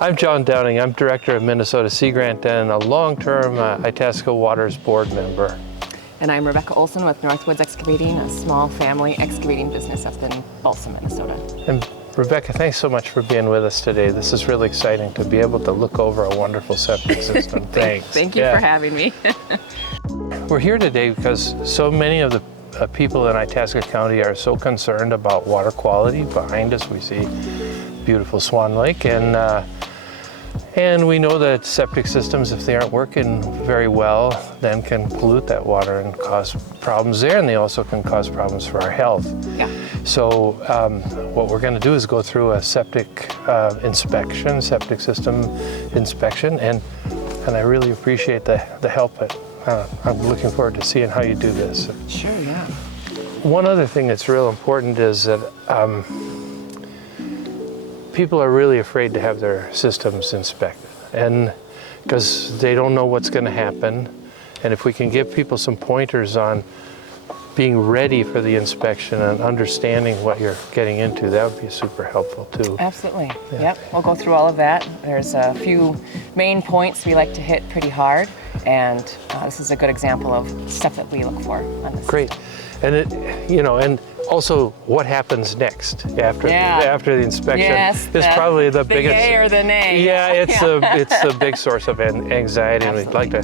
I'm John Downing. I'm Director of Minnesota Sea Grant and a long-term Itasca Waters board member. And I'm Rebecca Olson with Northwoods Excavating, a small family excavating business up in Balsam, Minnesota. And Rebecca, thanks so much for being with us today. This is really exciting to be able to look over a wonderful septic system. Thanks. Thank you for having me. We're here today because so many of the people in Itasca County are so concerned about water quality. Behind us we see beautiful Swan Lake, and we know that septic systems, if they aren't working very well, then can pollute that water and cause problems there, and they also can cause problems for our health. Yeah. So what we're going to do is go through a septic inspection, septic system inspection, and I really appreciate the help. I'm looking forward to seeing how you do this. Sure, yeah. One other thing that's real important is that people are really afraid to have their systems inspected, and because they don't know what's going to happen. And if we can give people some pointers on being ready for the inspection and understanding what you're getting into, that would be super helpful too. Absolutely. Yeah. Yep, we'll go through all of that. There's a few main points we like to hit pretty hard, and this is a good example of stuff that we look for on this. Great. And and also what happens next after the inspection is probably the biggest. The yay or the nay. Yeah, it's a big source of anxiety, and we'd like to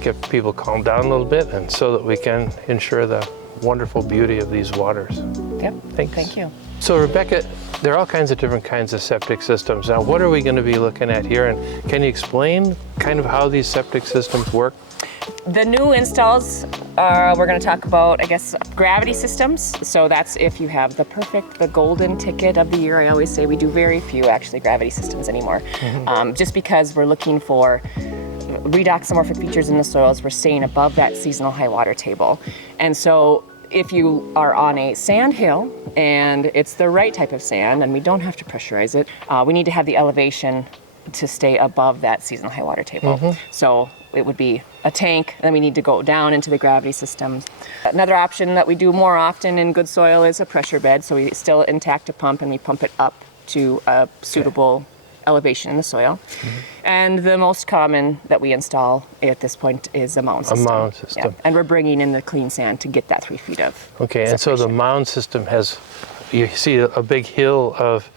get people calm down a little bit, and so that we can ensure the wonderful beauty of these waters. Yep. Thanks. Thank you. So Rebecca, there are all kinds of different kinds of septic systems. Now, what are we going to be looking at here, and can you explain kind of how these septic systems work? The new installs, we're going to talk about, I guess, gravity systems. So that's if you have the golden ticket of the year. I always say we do very few, actually, gravity systems anymore. Just because we're looking for redoxamorphic features in the soils, we're staying above that seasonal high water table. And so if you are on a sand hill and it's the right type of sand and we don't have to pressurize it, we need to have the elevation to stay above that seasonal high water table. So it would be a tank, and then we need to go down into the gravity systems. Another option that we do more often in good soil is a pressure bed. So we still intact a pump and we pump it up to a suitable elevation in the soil. And the most common that we install at this point is a mound system. A mound system. Yeah. And we're bringing in the clean sand to get that 3 feet of Okay, and so the mound system has, you see a big hill of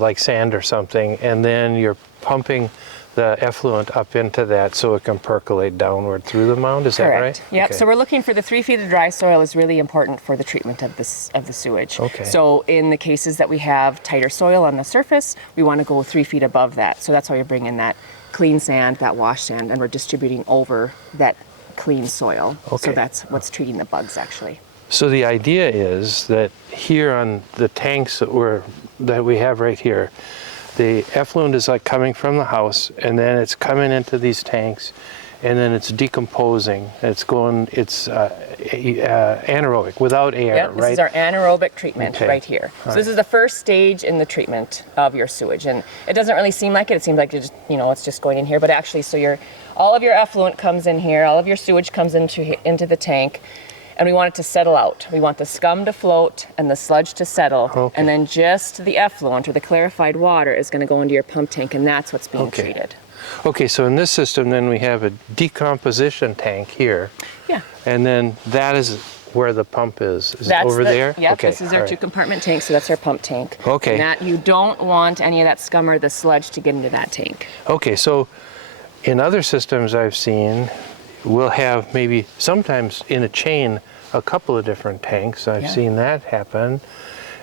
like sand or something, and then you're pumping the effluent up into that so it can percolate downward through the mound. Is Correct. that right? Yep. Okay. So we're looking for the 3 feet of dry soil is really important for the treatment of the sewage. Okay. So in the cases that we have tighter soil on the surface, we want to go 3 feet above that. So that's why we bring in that clean sand, that wash sand, and we're distributing over that clean soil. Okay. So that's what's treating the bugs actually. So the idea is that here on the tanks that we have right here, the effluent is like coming from the house, and then it's coming into these tanks, and then it's decomposing. It's anaerobic, without air, Yep, right? this is our anaerobic treatment Okay. right here. So All this is the first stage in the treatment of your sewage, and it doesn't really seem like it. It seems like it's just going in here, but actually, so all of your effluent comes in here, all of your sewage comes into the tank. And we want it to settle out. We want the scum to float and the sludge to settle. Okay. And then just the effluent or the clarified water is going to go into your pump tank, and that's what's being treated. Okay, so in this system then we have a decomposition tank here. Yeah. And then that is where the pump is. Is it That's over there? Yep, Okay, this is our all right. 2-compartment tank, so that's our pump tank. Okay. And that you don't want any of that scum or the sludge to get into that tank. Okay, so in other systems I've seen, we'll have maybe sometimes in a chain a couple of different tanks. I've seen that happen.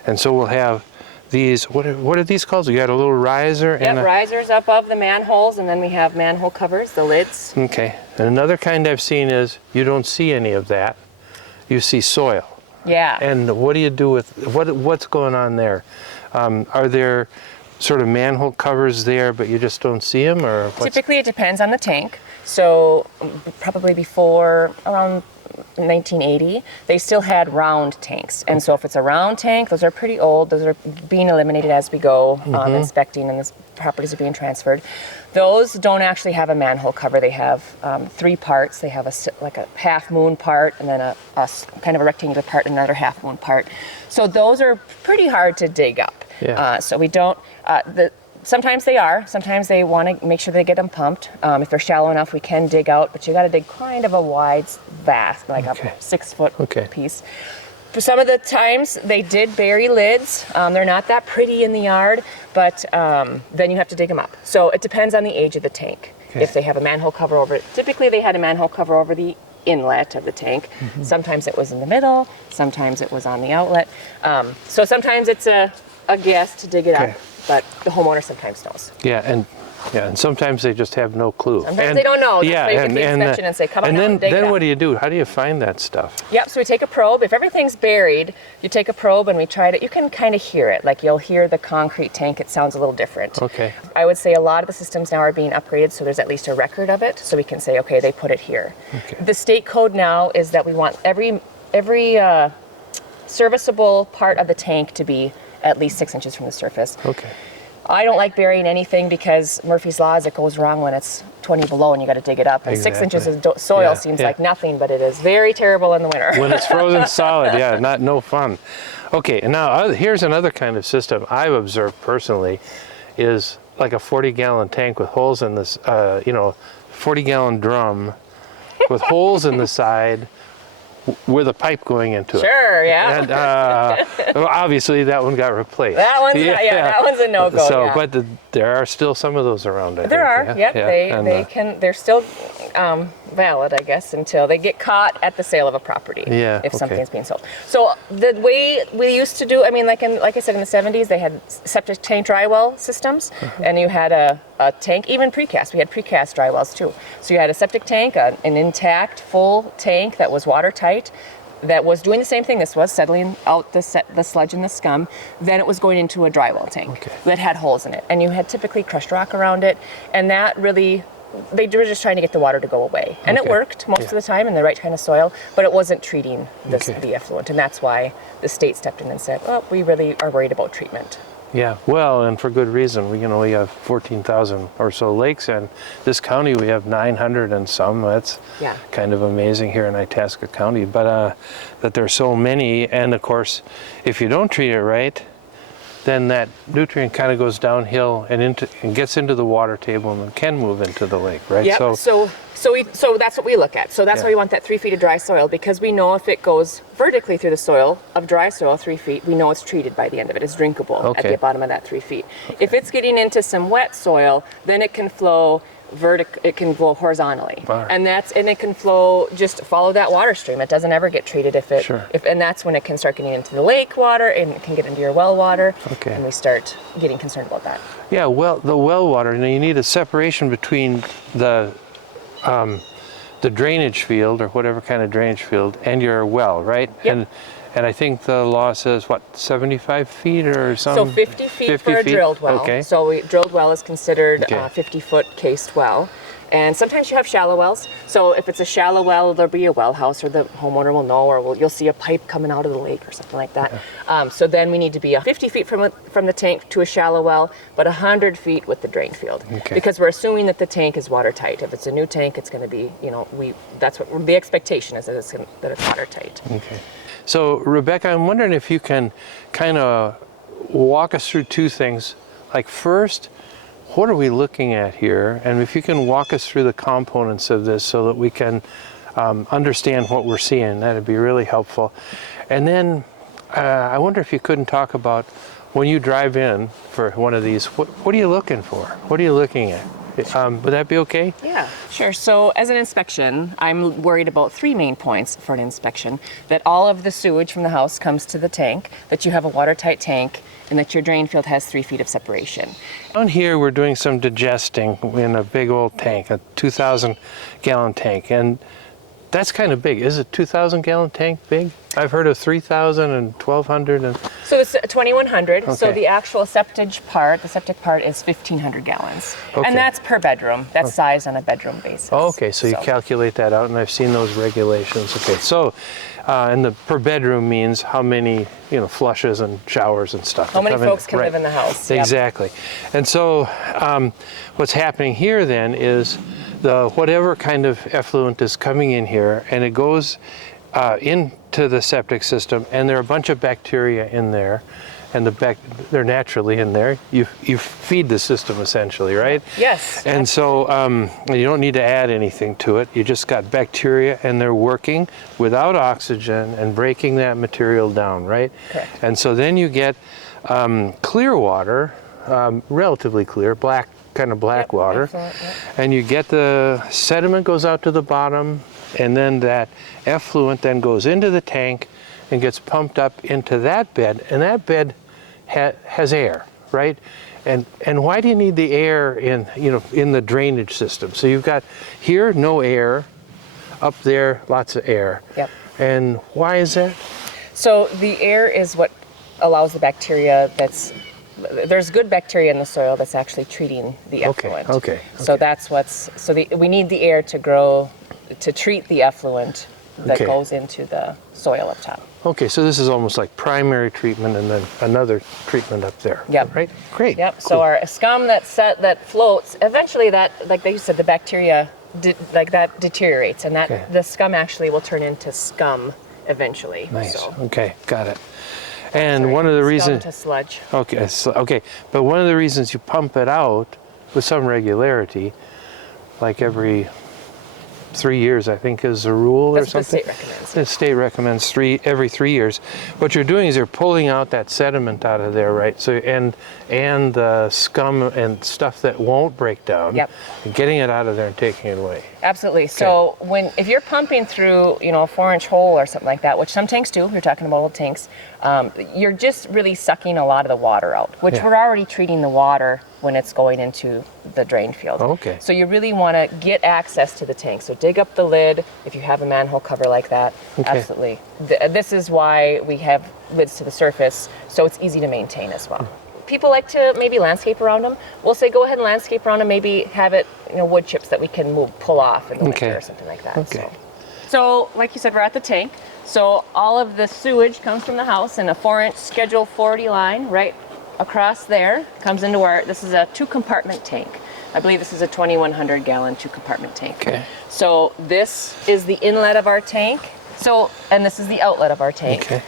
And so we'll have these, what are these called? You got a little riser and Risers up above the manholes, and then we have manhole covers, the lids. Okay, and another kind I've seen is you don't see any of that. You see soil. Yeah. And what do you do with, what's going on there? Are there sort of manhole covers there, but you just don't see them, or what's... Typically it depends on the tank. So probably before around 1980, they still had round tanks. And so if it's a round tank, those are pretty old. Those are being eliminated as we go inspecting, and the properties are being transferred. Those don't actually have a manhole cover. They have 3 parts. They have like a half moon part, and then a kind of a rectangular part, and another half moon part. So those are pretty hard to dig up. Yeah. So we don't, Sometimes they are. Sometimes they want to make sure they get them pumped. If they're shallow enough, we can dig out, but you got to dig kind of a wide, vast, like a 6-foot piece. For some of the times, they did bury lids. They're not that pretty in the yard, but then you have to dig them up. So it depends on the age of the tank. If they have a manhole cover over it, typically they had a manhole cover over the inlet of the tank. Sometimes it was in the middle, sometimes it was on the outlet. So sometimes it's a guess to dig it up, but the homeowner sometimes knows. And sometimes they just have no clue. Sometimes they don't know. That's why you get the inspection and say, come on and out then, and dig it up. what do you do? How do you find that stuff? Yep, so we take a probe. If everything's buried, you take a probe and we try to, you can kind of hear it. Like you'll hear the concrete tank, it sounds a little different. Okay. I would say a lot of the systems now are being upgraded, so there's at least a record of it, so we can say, okay, they put it here. Okay. The state code now is that we want every serviceable part of the tank to be at least 6 inches from the surface. Okay. I don't like burying anything because Murphy's Law is it goes wrong when it's 20 below and you got to dig it up. And 6 inches of soil seems like nothing, but it is very terrible in the winter. When it's frozen solid, no fun. Okay, and now here's another kind of system I've observed personally is like a 40-gallon tank with holes in this, 40-gallon drum with holes in the side with a pipe going into it. Sure, yeah. And obviously that one got replaced. That one's that one's a no-go. So, but there are still some of those around. I think. They're still valid, I guess, until they get caught at the sale of a property. If something's being sold. So the way we used to do, I mean, like I said, in the 70s, they had septic tank dry well systems, and you had a tank, even precast. We had precast dry wells too. So you had a septic tank, an intact full tank that was watertight, that was doing the same thing. This was settling out the sludge and the scum. Then it was going into a dry well tank that had holes in it, and you had typically crushed rock around it, and that really. They were just trying to get the water to go away. And it worked most of the time in the right kind of soil, but it wasn't treating the effluent. And that's why the state stepped in and said, well, we really are worried about treatment. Yeah, well, and for good reason. We have 14,000 or so lakes, and this county we have 900 and some. That's kind of amazing here in Itasca County. But that there's so many, and of course, if you don't treat it right, then that nutrient kind of goes downhill and gets into the water table and can move into the lake, right? Yep. So that's what we look at. So that's why we want that 3 feet of dry soil, because we know if it goes vertically through the soil of dry soil 3 feet, we know it's treated by the end of it. It's drinkable at the bottom of that 3 feet. If it's getting into some wet soil, then it can flow it can flow horizontally, and it can flow, just follow that water stream. It doesn't ever get treated and that's when it can start getting into the lake water and it can get into your well water, and we start getting concerned about that. Yeah, well, the well water, you need a separation between the drainage field or whatever kind of drainage field and your well, right? Yep. And I think the law says, 75 feet or something? So 50 feet for a drilled well. Okay. So a drilled well is considered a 50-foot cased well. And sometimes you have shallow wells. So if it's a shallow well, there'll be a well house, or the homeowner will know, or you'll see a pipe coming out of the lake or something like that. So then we need to be 50 feet from the tank to a shallow well, but 100 feet with the drain field. Because we're assuming that the tank is watertight. If it's a new tank, it's going to be, that's what the expectation is, that it's watertight. Okay. So Rebecca, I'm wondering if you can kind of walk us through two things. Like first, what are we looking at here? And if you can walk us through the components of this so that we can understand what we're seeing, that'd be really helpful. And then I wonder if you couldn't talk about when you drive in for one of these, what are you looking for? What are you looking at? Would that be okay? Yeah, sure. So as an inspection, I'm worried about 3 main points for an inspection: that all of the sewage from the house comes to the tank, that you have a watertight tank, and that your drain field has 3 feet of separation. On here, we're doing some digesting in a big old tank, a 2,000-gallon tank, and that's kind of big. Is a 2,000-gallon tank big? I've heard of 3,000 and 1,200. And so it's 2,100. Okay. So the actual septic part is 1,500 gallons. Okay. And that's per bedroom. That's sized on a bedroom basis. Oh, okay, so you calculate that out, and I've seen those regulations. Okay, so and the per bedroom means how many flushes and showers and stuff. How many folks can live in the house. Exactly. Yep. And so what's happening here then is whatever kind of effluent is coming in here, and it goes into the septic system, and there are a bunch of bacteria in there, and they're naturally in there. You feed the system essentially, right? Yes. And so you don't need to add anything to it. You just got bacteria, and they're working without oxygen and breaking that material down, right? Correct. And so then you get clear water, relatively clear, kind of black water, Excellent, yep. and you get the sediment goes out to the bottom, and then that effluent then goes into the tank and gets pumped up into that bed, and that bed has air, right? And why do you need the air in the drainage system? So you've got here no air, up there lots of air. Yep. And why is that? So the air is what allows the bacteria there's good bacteria in the soil that's actually treating the effluent. Okay. So that's we need the air to grow, to treat the effluent that Okay. goes into the soil up top. Okay, so this is almost like primary treatment and then another treatment up there. Yep. Right? Great. Yep. Cool. So our scum that floats, eventually that, like you said, the bacteria that deteriorates, and Okay. the scum actually will turn into scum eventually. Nice. So, Okay, got it. And sorry, one of the scum reasons. to sludge. Okay, but one of the reasons you pump it out with some regularity, like every 3 years, I think is a rule That's or what the something. state recommends. The state recommends every 3 years. What you're doing is you're pulling out that sediment out of there, right? So and the scum and stuff that won't break down, Yep. and getting it out of there and taking it away. Absolutely. So if you're pumping through, a 4-inch hole or something like that, which some tanks do, you're talking about old tanks, you're just really sucking a lot of the water out, which Yeah. we're already treating the water when it's going into the drain field. Okay. So you really want to get access to the tank. So dig up the lid if you have a manhole cover like that. Okay. Absolutely. This is why we have lids to the surface, so it's easy to maintain as well. People like to maybe landscape around them. We'll say go ahead and landscape around them, maybe have it, wood chips that we can pull off in the Okay. winter or something like that. Okay. So like you said, we're at the tank. So all of the sewage comes from the house in a 4-inch Schedule 40 line right across there, comes into this is a 2-compartment tank. I believe this is a 2,100 gallon 2-compartment tank. Okay. So this is the inlet of our tank. And this is the outlet of our tank. Okay.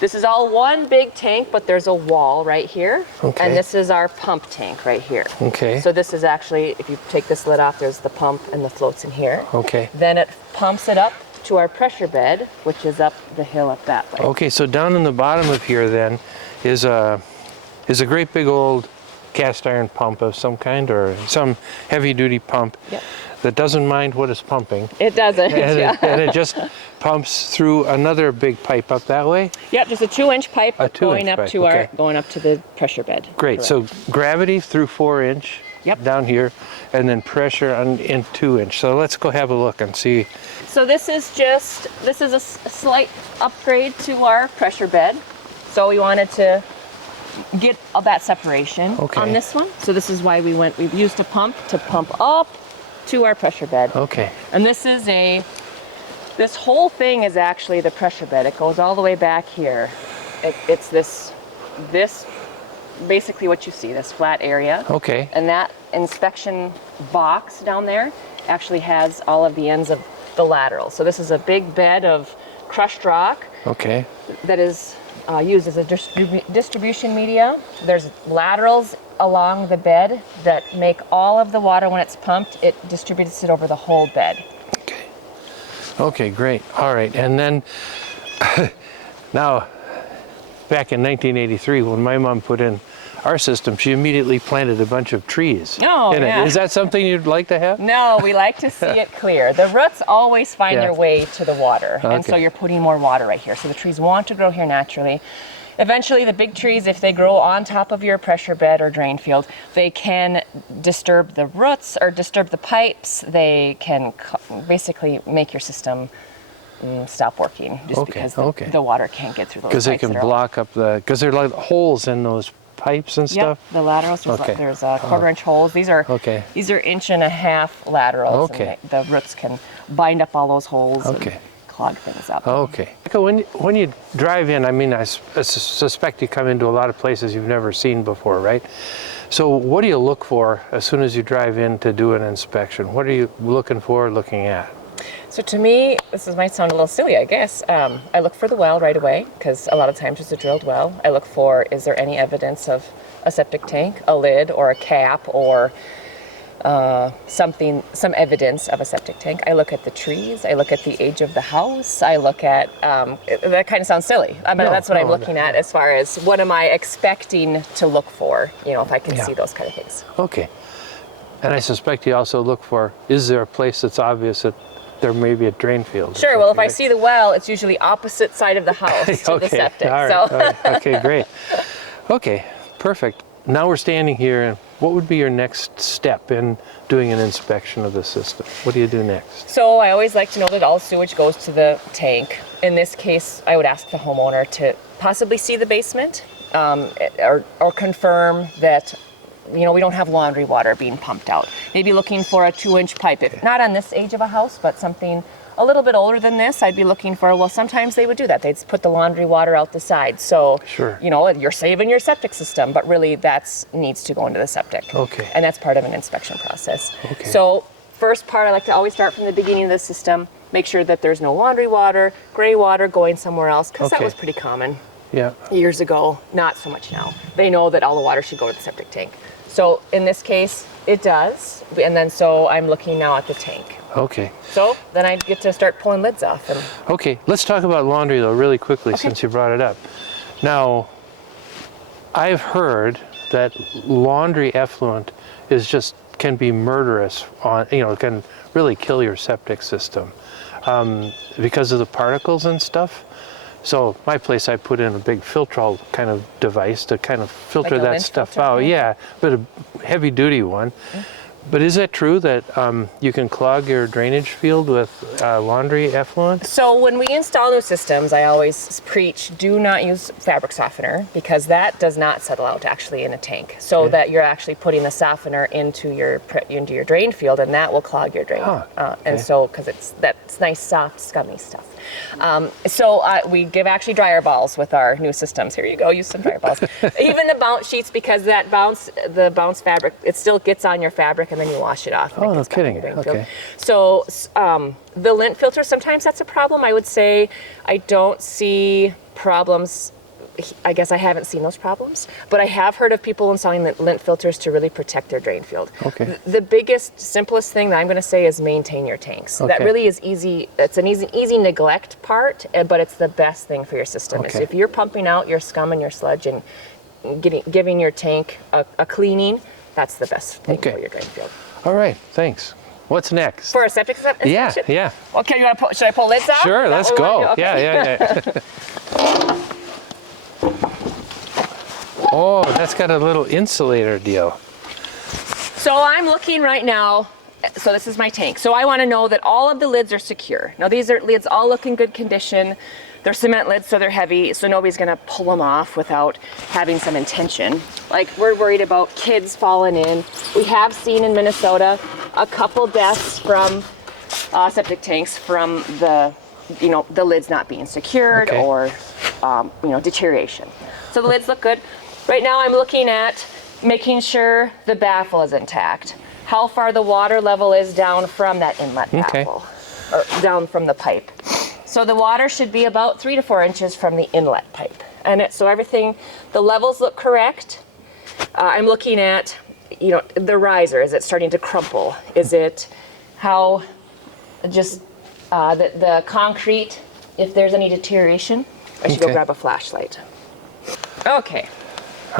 This is all one big tank, but there's a wall right here. Okay. And this is our pump tank right here. Okay. So this is actually, if you take this lid off, there's the pump and the floats in here. Okay. Then it pumps it up to our pressure bed, which is up the hill up that way. Okay, so down in the bottom of here then is a great big old cast iron pump of some kind, or some heavy duty pump. Yep. That doesn't mind what it's pumping. It doesn't. And, it just pumps through another big pipe up that way. Yep, just a 2-inch pipe A 2-inch going up pipe, to okay. going up to the pressure bed. Great. Correct. So gravity through 4-inch Yep. down here, and then pressure in 2-inch. So let's go have a look and see. So this is a slight upgrade to our pressure bed. So we wanted to get that separation Okay. on this one. So this is why we've used a pump to pump up to our pressure bed. Okay. And this whole thing is actually the pressure bed. It goes all the way back here. It's this basically what you see, this flat area. Okay. And that inspection box down there actually has all of the ends of the laterals. So this is a big bed of crushed rock Okay. that is used as a distribution media. There's laterals along the bed that make all of the water, when it's pumped, it distributes it over the whole bed. Okay. Okay, great. All right. And then now, back in 1983, when my mom put in our system, she immediately planted a bunch of trees Oh, in yeah. it. Is that something you'd like to have? No, we like to see it clear. The roots always find Yeah. their way to the water, and so Okay. you're putting more water right here. So the trees want to grow here naturally. Eventually, the big trees, if they grow on top of your pressure bed or drain field, they can disturb the roots or disturb the pipes. They can basically make your system stop working just Okay, because okay. the water can't get through those Because they pipes can that are- block up because there are like holes in those pipes and Yep, stuff. the laterals. Okay. There's 1/4-inch holes. These are Okay. 1.5-inch laterals. Okay. And the roots can bind up all those holes Okay. and clog things up. Okay. When you drive in, I mean, I suspect you come into a lot of places you've never seen before, right? So what do you look for as soon as you drive in to do an inspection? What are you looking at? So to me, might sound a little silly, I guess. I look for the well right away because a lot of times it's a drilled well. I look for, is there any evidence of a septic tank, a lid, or a cap, or some evidence of a septic tank. I look at the trees. I look at the age of the house. I look at, that kind of sounds silly. But that's what I'm looking at as far as what am I expecting to look for, if I can see those kind of things. Okay. And I suspect you also look for, is there a place that's obvious that there may be a drain field? Sure. Well, if I see the well, it's usually opposite side of the house to the septic. All right. Okay, great. Okay, perfect. Now we're standing here, and what would be your next step in doing an inspection of the system? What do you do next? So I always like to know that all sewage goes to the tank. In this case, I would ask the homeowner to possibly see the basement or confirm that we don't have laundry water being pumped out. Maybe looking for a 2-inch pipe. If not on this age of a house, but something a little bit older than this, I'd be looking for, well, sometimes they would do that. They'd put the laundry water out the side. So, sure. You're saving your septic system, but really that needs to go into the septic. Okay. And that's part of an inspection process. Okay. So first part, I like to always start from the beginning of the system, make sure that there's no laundry water, gray water going somewhere else, because that was pretty common years ago, not so much now. They know that all the water should go to the septic tank. So in this case, it does. And then so I'm looking now at the tank. Okay. So then I get to start pulling lids off. Okay, let's talk about laundry though really quickly since you brought it up. Now, I've heard that laundry effluent can be murderous can really kill your septic system because of the particles and stuff. So my place, I put in a big filtrol kind of device to kind of filter like that stuff out. Yeah, but a heavy duty one. But is that true that you can clog your drainage field with laundry effluent? So when we install new systems, I always preach, do not use fabric softener because that does not settle out actually in a tank. So that you're actually putting the softener into your drain field, and that will clog your drain. And so, because that's nice, soft, scummy stuff. We give actually dryer balls with our new systems. Here you go, use some dryer balls. Even the bounce sheets, because the bounce fabric, it still gets on your fabric and then you wash it off. Oh, no kidding. Okay. So the lint filter, sometimes that's a problem. I would say I don't see problems. I guess I haven't seen those problems, but I have heard of people installing lint filters to really protect their drain field. Okay. The biggest, simplest thing that I'm going to say is maintain your tanks. Okay. That really is easy. It's an easy neglect part, but it's the best thing for your system. Okay. Is if you're pumping out your scum and your sludge and giving your tank a cleaning, that's the best thing for your drain field. All right, thanks. What's next? For a septic inspection? Yeah. Okay, should I pull lids out? Sure, let's go. Okay. Yeah. Oh, that's got a little insulator deal. So I'm looking right now, so this is my tank. So I want to know that all of the lids are secure. Now these lids all look in good condition. They're cement lids, so they're heavy, so nobody's gonna pull them off without having some intention. Like, we're worried about kids falling in. We have seen in Minnesota a couple deaths from septic tanks from the lids not being secured or deterioration. So the lids look good. Right now I'm looking at making sure the baffle is intact. How far the water level is down from that inlet baffle, or down from the pipe. So the water should be about 3 to 4 inches from the inlet pipe. So everything, the levels look correct. I'm looking at, the riser. Is it starting to crumple? Is it how the concrete, if there's any deterioration? I should go grab a flashlight. Okay.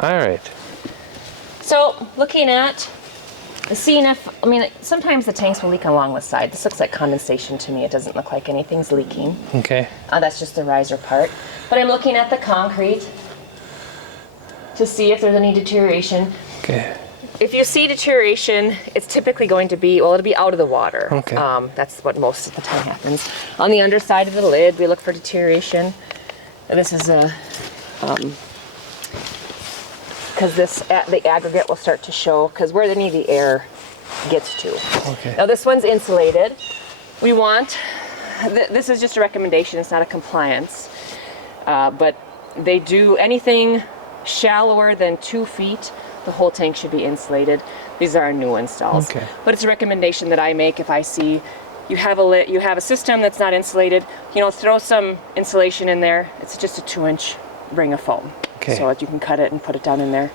All right. So looking at seeing if, sometimes the tanks will leak along the side. This looks like condensation to me. It doesn't look like anything's leaking. Okay. That's just the riser part. But I'm looking at the concrete to see if there's any deterioration. Okay. If you see deterioration, it's typically going to be, it'll be out of the water. Okay. That's what most of the time happens. On the underside of the lid, we look for deterioration. This is because the aggregate will start to show, because where any of the air gets to. Okay. Now this one's insulated. We want, this is just a recommendation, it's not a compliance, but they do anything shallower than 2 feet, the whole tank should be insulated. These are our new installs. Okay. But it's a recommendation that I make if I see, you have a system that's not insulated, throw some insulation in there. It's just a 2-inch ring of foam. Okay. So that you can cut it and put it down in there.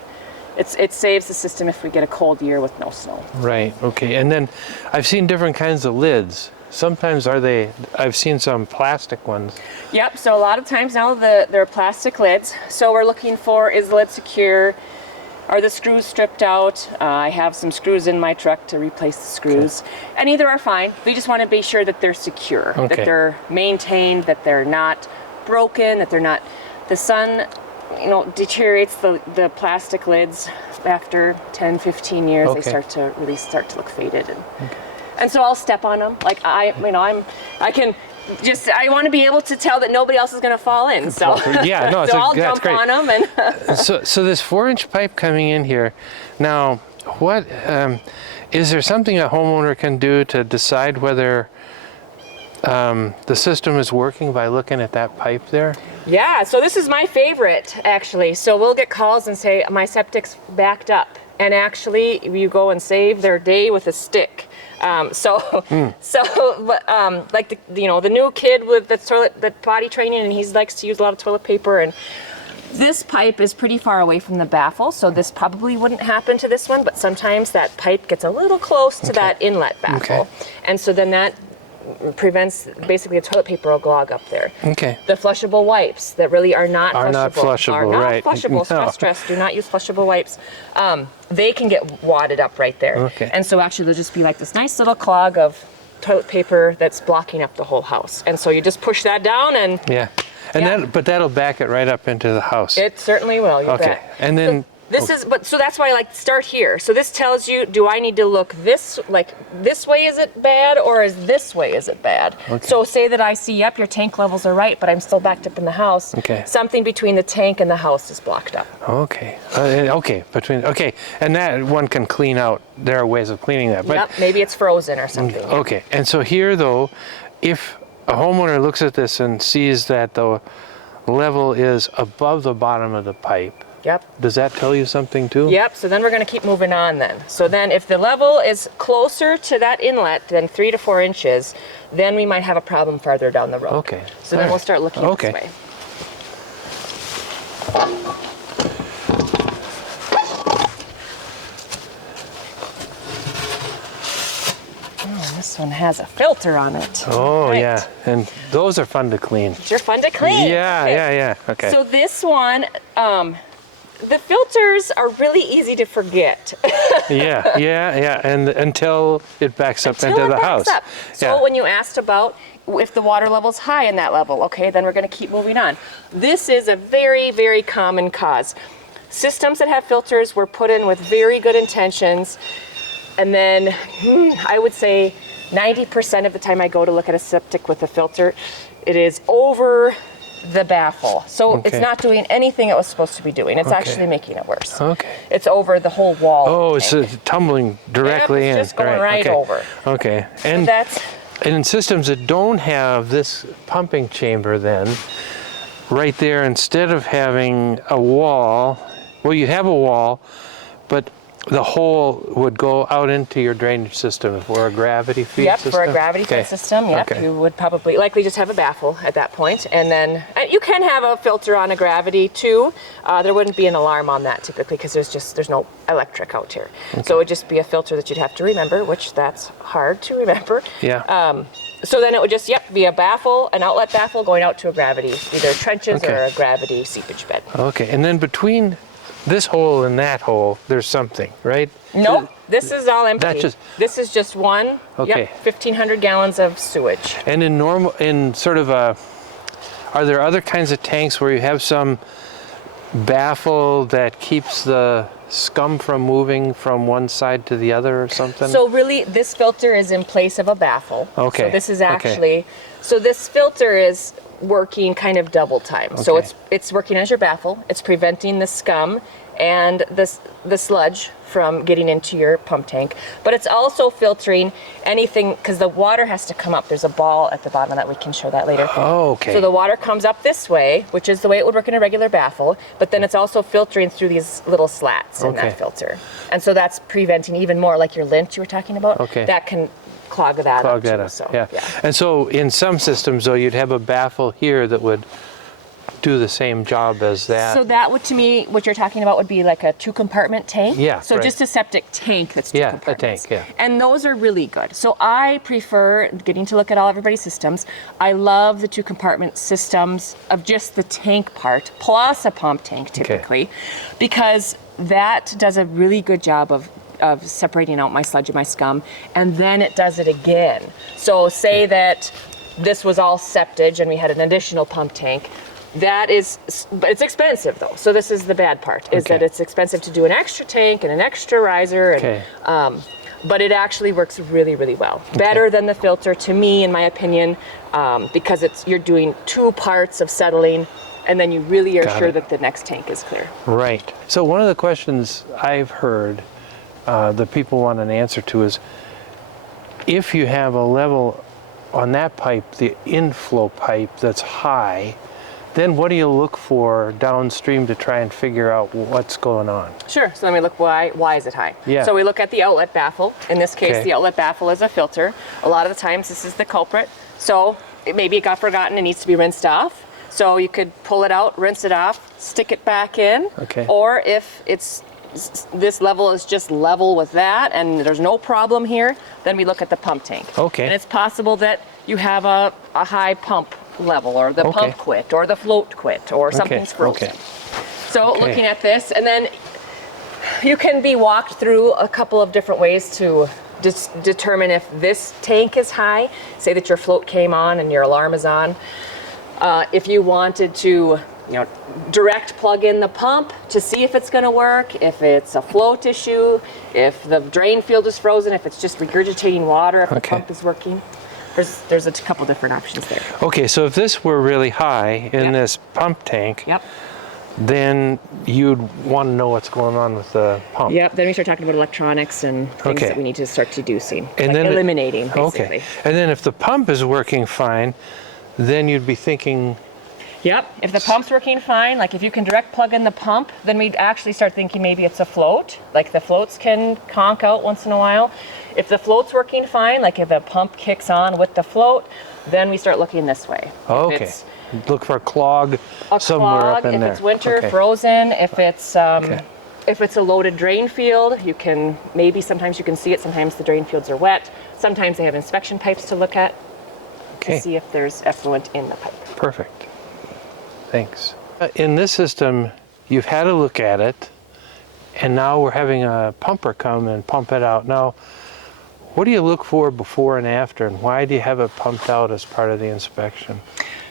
It saves the system if we get a cold year with no snow. Right, okay. And then I've seen different kinds of lids. Sometimes I've seen some plastic ones. Yep, so a lot of times now they're plastic lids. So we're looking for, is the lid secure? Are the screws stripped out? I have some screws in my truck to replace the screws. Okay. And either are fine. We just want to be sure that they're secure, that they're maintained, that they're not broken, that they're not, the sun deteriorates the plastic lids after 10, 15 years. They start to look faded. And so I'll step on them. Like I want to be able to tell that nobody else is going to fall in. So yeah, no, so I'll that's jump great. on them. And so this 4-inch pipe coming in here, now what, is there something a homeowner can do to decide whether the system is working by looking at that pipe there? Yeah, so this is my favorite, actually. So we'll get calls and say, my septic's backed up. And actually, you go and save their day with a stick. Like the new kid with the potty training, and he likes to use a lot of toilet paper. And this pipe is pretty far away from the baffle, so this probably wouldn't happen to this one. But sometimes that pipe gets a little close to that inlet baffle, and so then that prevents basically a toilet paper will clog up there. Okay. The flushable wipes that really are not flushable. Stress. Do not use flushable wipes. They can get wadded up right there. Okay. And so actually there'll just be like this nice little clog of toilet paper that's blocking up the whole house. And so you just push that down and but that'll back it right up into the house. It certainly will. You bet. And then so that's why I like to start here. So this tells you, do I need to look this way, is it bad, or is this way, is it bad? Okay. So say that I see, yep, your tank levels are right, but I'm still backed up in the house. Okay. Something between the tank and the house is blocked up. Okay. And that one can clean out. There are ways of cleaning that. But, maybe it's frozen or something. Okay. And so here though, if a homeowner looks at this and sees that the level is above the bottom of the pipe, does that tell you something too? Yep, so then we're going to keep moving on then. So then if the level is closer to that inlet than 3 to 4 inches, then we might have a problem farther down the road. Okay. So then we'll start looking this way. Oh, this one has a filter on it. Oh, yeah. And those are fun to clean. They're fun to clean. Yeah. Okay. So this one, the filters are really easy to forget. yeah. And until it backs up into the house. So when you asked about if the water level's high in that level, okay, then we're going to keep moving on. This is a very, very common cause. Systems that have filters were put in with very good intentions, and then I would say 90% of the time I go to look at a septic with a filter, it is over the baffle. So it's not doing anything it was supposed to be doing. It's actually making it worse. Okay. It's over the whole wall. Oh, it's tumbling directly in. It's just going right over. Okay. And in systems that don't have this pumping chamber then, right there, instead of having a wall, well, you have a wall, but the hole would go out into your drainage system for a gravity feed system? For a gravity feed system, you would probably likely just have a baffle at that point. And then you can have a filter on a gravity too. There wouldn't be an alarm on that typically because there's no electric out here. So it would just be a filter that you'd have to remember, which that's hard to remember. Yeah. So then it would just, be a baffle, an outlet baffle going out to a gravity, either trenches or a gravity seepage bed. Okay, and then between this hole and that hole, there's something, right? Nope, this is all empty. This is just one, 1,500 gallons of sewage. And are there other kinds of tanks where you have some baffle that keeps the scum from moving from one side to the other or something? So really, this filter is in place of a baffle. Okay. So this is actually, so this filter is working kind of double time. Okay. So it's working as your baffle. It's preventing the scum and the sludge from getting into your pump tank, but it's also filtering anything because the water has to come up. There's a ball at the bottom of that. We can show that later. Oh, okay. So the water comes up this way, which is the way it would work in a regular baffle, but then it's also filtering through these little slats in that filter. And so that's preventing even more, like your lint you were talking about. Okay. That can clog that up too, up. so, Yeah. And so in some systems, though, you'd have a baffle here that would do the same job as that. So that would, to me, what you're talking about would be like a 2-compartment tank. Yeah, So right. just a septic tank that's 2 Yeah, a compartments. tank, yeah. And those are really good. So I prefer getting to look at all everybody's systems. I love the 2-compartment systems of just the tank part plus a pump tank typically, because that does a really good job of separating out my sludge and my scum, and then it does it again. So say that this was all septage and we had an additional pump tank. That is, but it's expensive though. So this is the bad part, is that it's expensive to do an extra tank and an extra riser. And, but it actually works really, really well. Better than the filter to me, in my opinion, because you're doing 2 parts of settling, and then you really are sure that the next tank is clear. Right. So one of the questions I've heard that people want an answer to is, if you have a level on that pipe, the inflow pipe that's high, then what do you look for downstream to try and figure out what's going on? Sure. So then we look, why is it high? Yeah. So we look at the outlet baffle. In this case, the outlet baffle is a filter. A lot of the times this is the culprit. So maybe it got forgotten and needs to be rinsed off. So you could pull it out, rinse it off, stick it back in. Or if this level is just level with that and there's no problem here, then we look at the pump tank. And it's possible that you have a high pump level, or the pump quit, or the float quit, or something's frozen. So looking at this, and then you can be walked through a couple of different ways to determine if this tank is high. Say that your float came on and your alarm is on. If you wanted to direct plug in the pump to see if it's going to work, if it's a float issue, if the drain field is frozen, if it's just regurgitating water, if the pump is working. There's a couple different options there. Okay, so if this were really high in this pump tank, then you'd want to know what's going on with the pump. Then we start talking about electronics and things that we need to start deducing, and like eliminating, basically. And then if the pump is working fine, then you'd be thinking... If the pump's working fine, like if you can direct plug in the pump, then we'd actually start thinking maybe it's a float. Like the floats can conk out once in a while. If the float's working fine, like if the pump kicks on with the float, then we start looking this way. Look for a clog somewhere up in there. If it's winter, frozen. If it's a loaded drain field, you can sometimes you can see it. Sometimes the drain fields are wet. Sometimes they have inspection pipes to look at to see if there's effluent in the pipe. Perfect. Thanks. In this system, you've had a look at it, and now we're having a pumper come and pump it out. Now, what do you look for before and after, and why do you have it pumped out as part of the inspection?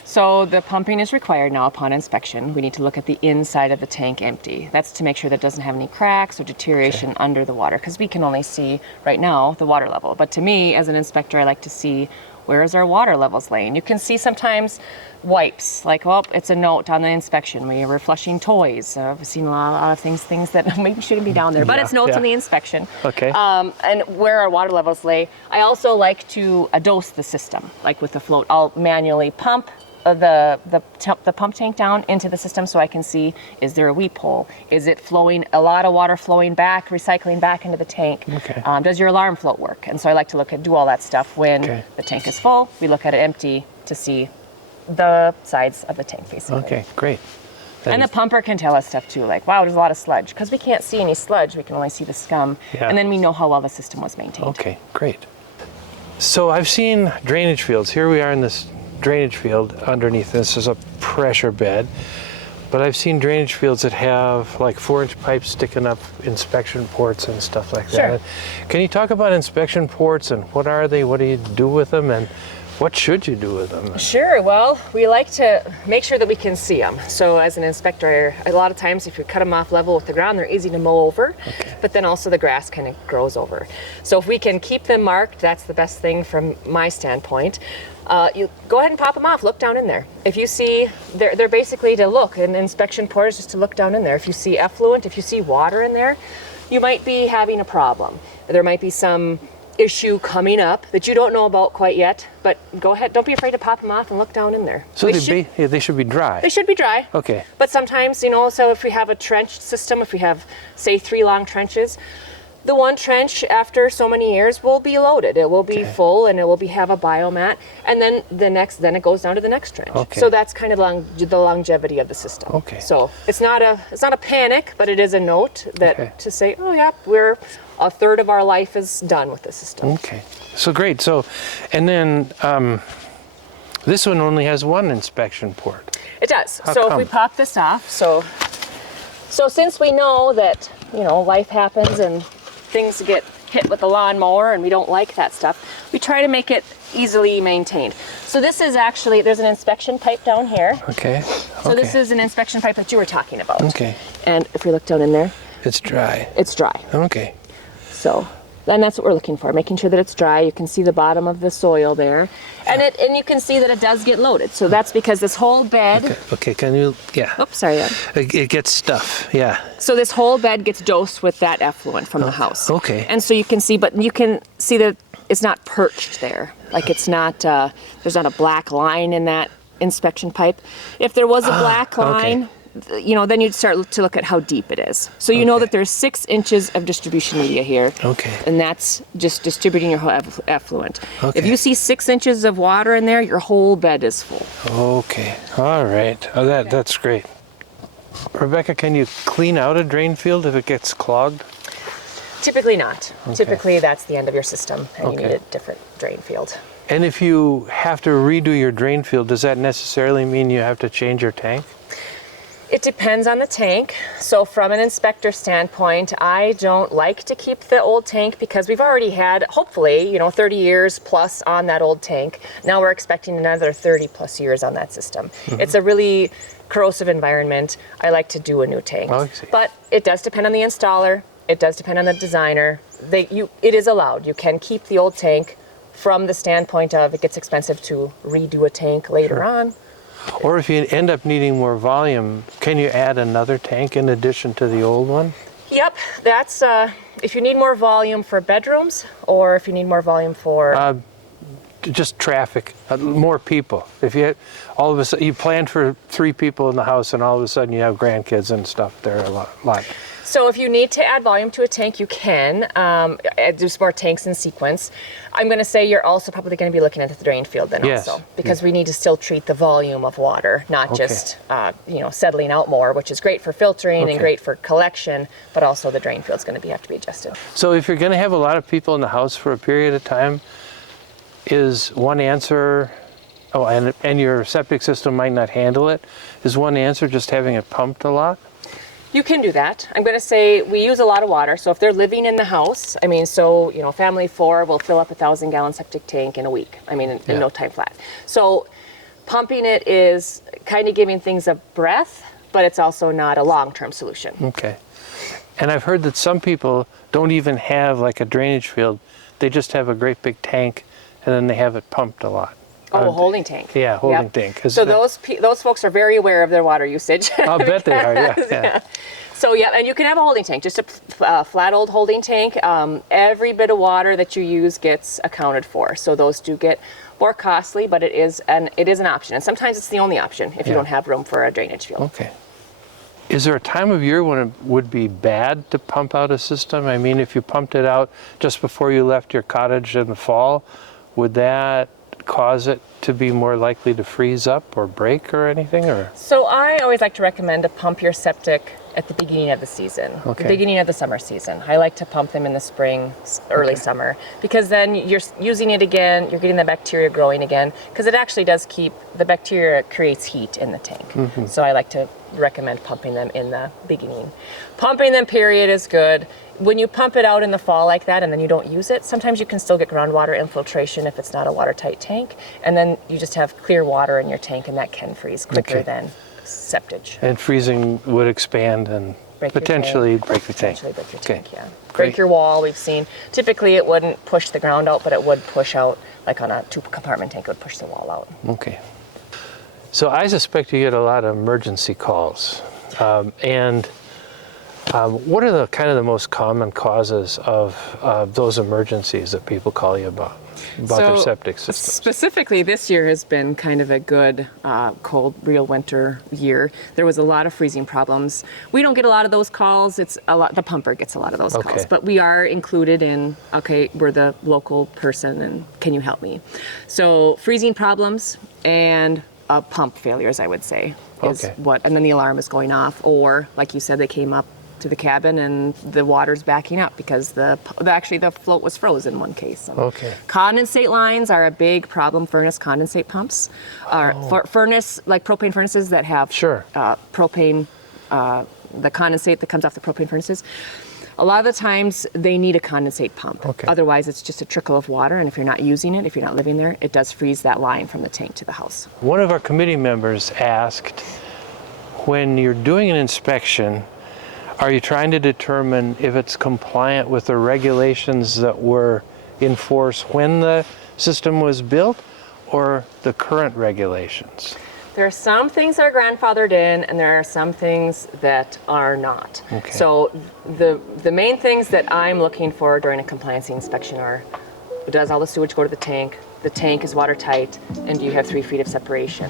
So the pumping is required now upon inspection. We need to look at the inside of the tank empty. That's to make sure that it doesn't have any cracks or deterioration under the water, because we can only see right now the water level. But to me, as an inspector, I like to see where is our water levels laying. You can see sometimes wipes, like, well, it's a note on the inspection. We were flushing toys. I've seen a lot of things that maybe shouldn't be down there, but it's notes on the inspection. And where our water levels lay. I also like to dose the system, like with the float. I'll manually pump the pump tank down into the system so I can see, is there a weep hole? Is it flowing, a lot of water flowing back, recycling back into the tank? Does your alarm float work? And so I like to do all that stuff when the tank is full. We look at it empty to see the sides of the tank basically. Okay, great. And the pumper can tell us stuff too, like, wow, there's a lot of sludge. Because we can't see any sludge, we can only see the scum. And then we know how well the system was maintained. Okay, great. So I've seen drainage fields. Here we are in this drainage field underneath. This is a pressure bed. But I've seen drainage fields that have like 4-inch pipes sticking up inspection ports and stuff like that. Can you talk about inspection ports and what are they? What do you do with them? And what should you do with them? Sure. Well, we like to make sure that we can see them. So as an inspector, a lot of times if you cut them off level with the ground, they're easy to mow over, but then also the grass kind of grows over. So if we can keep them marked, that's the best thing from my standpoint. You go ahead and pop them off, look down in there. If you see, they're basically to look, an inspection port is just to look down in there. If you see effluent, if you see water in there, you might be having a problem. There might be some issue coming up that you don't know about quite yet, but go ahead, don't be afraid to pop them off and look down in there. So they should be dry? They should be dry. Okay. But sometimes, so if we have a trench system, if we have, say, 3 long trenches, The one trench after so many years will be loaded. It will be full and it will have a biomat, and then then it goes down to the next trench. Okay. So that's kind of the longevity of the system. Okay. So it's not a panic, but it is a note that to say, oh yeah, we're a third of our life is done with the system. Okay. So great. So, and then this one only has one inspection port. It does. How So come? if we pop this off, so since we know that, life happens and things get hit with the lawnmower and we don't like that stuff, we try to make it easily maintained. So this is actually, there's an inspection pipe down here. Okay. So this is an inspection pipe that you were talking about. Okay. And if we look down in there, It's dry. it's dry. Okay. So then that's what we're looking for, making sure that it's dry. You can see the bottom of the soil there. And you can see that it does get loaded. So that's because this whole bed, Okay. Can you? Yeah. oops, sorry. It gets stuff. Yeah. So this whole bed gets dosed with that effluent from the house. Okay. And so you can see that it's not perched there. Like it's not, there's not a black line in that inspection pipe. If there was a black line, then you'd start to look at how deep it is. So you know that there's 6 inches of distribution media here. Okay. And that's just distributing your whole effluent. Okay. If you see 6 inches of water in there, your whole bed is full. Okay. All right. Oh, that's great. Rebecca, can you clean out a drain field if it gets clogged? Typically not. Okay. Typically that's the end of your system and you Okay. need a different drain field. And if you have to redo your drain field, does that necessarily mean you have to change your tank? It depends on the tank. So from an inspector standpoint, I don't like to keep the old tank because we've already had, hopefully, 30 years plus on that old tank. Now we're expecting another 30 plus years on that system. It's a really corrosive environment. I like to do a new tank. Oh, I see. But it does depend on the installer. It does depend on the designer. It is allowed. You can keep the old tank from the standpoint of it gets expensive to redo a tank later on. Or if you end up needing more volume, can you add another tank in addition to the old one? Yep, that's if you need more volume for bedrooms or if you need more volume for... Just traffic, more people. If you all of a sudden you plan for 3 people in the house and all of a sudden you have grandkids and stuff there a lot. So if you need to add volume to a tank, you can. There's more tanks in sequence. I'm going to say you're also probably going to be looking at the drain field then Yes. also, because we need to still treat the volume of water, not just settling out more, which is great for filtering and great for collection, but also the drain field's going to have to be adjusted. So if you're going to have a lot of people in the house for a period of time, is one answer, and your septic system might not handle it, is one answer just having it pumped a lot? You can do that. I'm going to say we use a lot of water. So if they're living in the house, family 4 will fill up a 1,000-gallon septic tank in a week. In no time flat. So pumping it is kind of giving things a breath, but it's also not a long-term solution. Okay. And I've heard that some people don't even have like a drainage field. They just have a great big tank and then they have it pumped a lot. Oh, a holding tank. Yeah, holding tank. So those folks are very aware of their water usage. I'll bet they are, yeah. So and you can have a holding tank, just a flat old holding tank. Every bit of water that you use gets accounted for. So those do get more costly, but it is an option. And sometimes it's the only option if you don't have room for a drainage field. Okay. Is there a time of year when it would be bad to pump out a system? If you pumped it out just before you left your cottage in the fall, would that cause it to be more likely to freeze up or break or anything? Or So I always like to recommend to pump your septic at the beginning of the season, the beginning of the summer season. I like to pump them in the spring, early summer, because then you're using it again, you're getting the bacteria growing again, because it actually does the bacteria creates heat in the tank. So I like to recommend pumping them in the beginning. Pumping them, period, is good. When you pump it out in the fall like that and then you don't use it, sometimes you can still get groundwater infiltration if it's not a watertight tank, and then you just have clear water in your tank and that can freeze quicker than septic. And freezing would expand and potentially break the tank. Potentially break your Okay. tank, yeah. Great. Break your wall, we've seen. Typically it wouldn't push the ground out, but it would push out, like on a 2-compartment tank, it would push the wall out. Okay. So I suspect you get a lot of emergency calls. What are the most common causes of those emergencies that people call you about? about their septic systems? Specifically, this year has been kind of a good, cold, real winter year. There was a lot of freezing problems. We don't get a lot of those calls. It's a lot. The pumper gets a lot of those calls, Okay. but we are included in. Okay, we're the local person, and can you help me? So freezing problems and pump failures, I would say, is Okay. what. And then the alarm is going off, or like you said, they came up to the cabin and the water's backing up because actually the float was frozen in one case. Okay. Condensate lines are a big problem. Furnace condensate pumps are furnace, like propane furnaces that have Sure. Propane, the condensate that comes off the propane furnaces. A lot of the times they need a condensate pump. Okay. Otherwise it's just a trickle of water, and if you're not using it, if you're not living there, it does freeze that line from the tank to the house. One of our committee members asked, when you're doing an inspection, are you trying to determine if it's compliant with the regulations that were in force when the system was built, or the current regulations? There are some things that are grandfathered in, and there are some things that are not. Okay. So the main things that I'm looking for during a compliance inspection are, does all the sewage go to the tank? The tank is watertight, and do you have 3 feet of separation?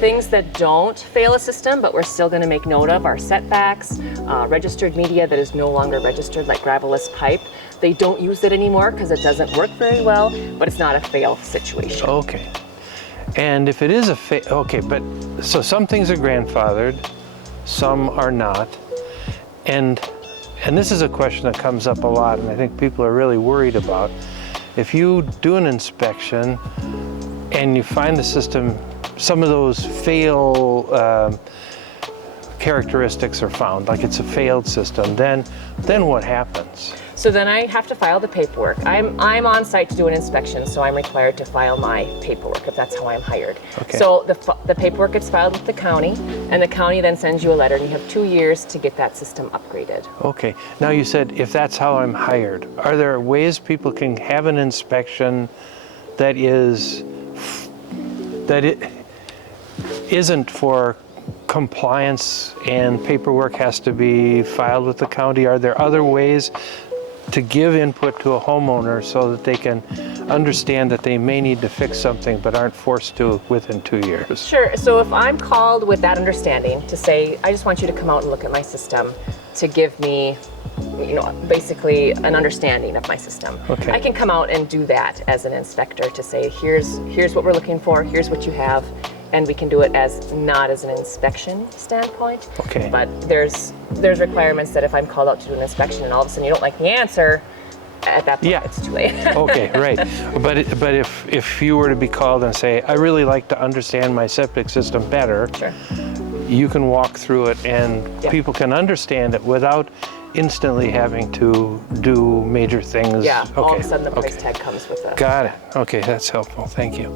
Things that don't fail a system, but we're still going to make note of, are setbacks, registered media that is no longer registered, like gravelless pipe. They don't use it anymore because it doesn't work very well, but it's not a fail situation. Okay. And if it is okay, but so some things are grandfathered, some are not. And this is a question that comes up a lot, and I think people are really worried about. If you do an inspection and you find the system, some of those fail characteristics are found, like it's a failed system, then what happens? So then I have to file the paperwork. I'm on site to do an inspection, so I'm required to file my paperwork if that's how I'm hired. Okay. So the paperwork gets filed with the county, and the county then sends you a letter, and you have 2 years to get that system upgraded. Okay. Now you said if that's how I'm hired, are there ways people can have an inspection that it isn't for compliance and paperwork has to be filed with the county? Are there other ways to give input to a homeowner so that they can understand that they may need to fix something but aren't forced to within 2 years? Sure. So if I'm called with that understanding to say, I just want you to come out and look at my system to give me, basically an understanding of my system. Okay. I can come out and do that as an inspector to say, here's what we're looking for, here's what you have, and we can do it not as an inspection standpoint. Okay. But there's requirements that if I'm called out to do an inspection and all of a sudden you don't like the answer, at that point it's too late. Okay, right. But if you were to be called and say, I really like to understand my septic system better, Sure. you can walk through it and people can understand it without instantly having to do major things. Yeah, Okay. all of a sudden the price tag comes with it. Got it. Okay, that's helpful. Thank you.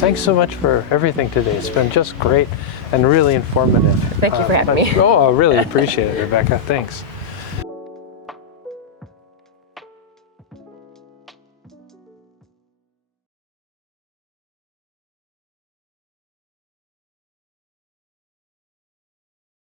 Thanks so much for everything today. It's been just great and really informative. Thank you for having me. Oh, I really appreciate it, Rebecca. Thanks.